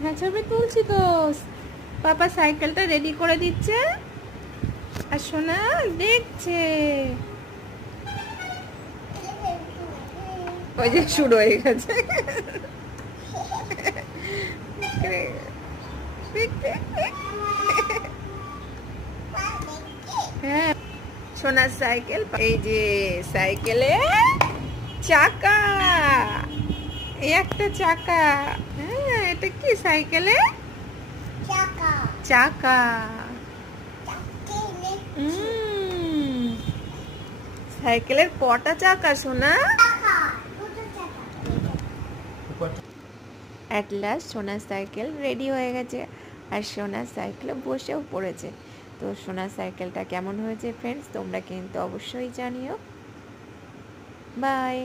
হ্যাঁ ছবি তুলছি তো। পাপা সাইকেলটা রেডি করে দিচ্ছে আর সোনা দেখছে। ওই যে শুরু হয়ে গেছে। হ্যাঁ সোনার সাইকেল, এই যে সাইকেলে চাকা, এই একটা চাকা। হ্যাঁ এটা কি সাইকেলে চাকা। সাইকেলের কটা চাকা সোনা? অ্যাট লাস্ট সোনার সাইকেল রেডি হয়ে গেছে আর সোনার সাইকেলে বসেও পড়েছে। তো সোনার সাইকেলটা কেমন হয়েছে ফ্রেন্ডস তোমরা কিন্তু অবশ্যই জানিও। বাই।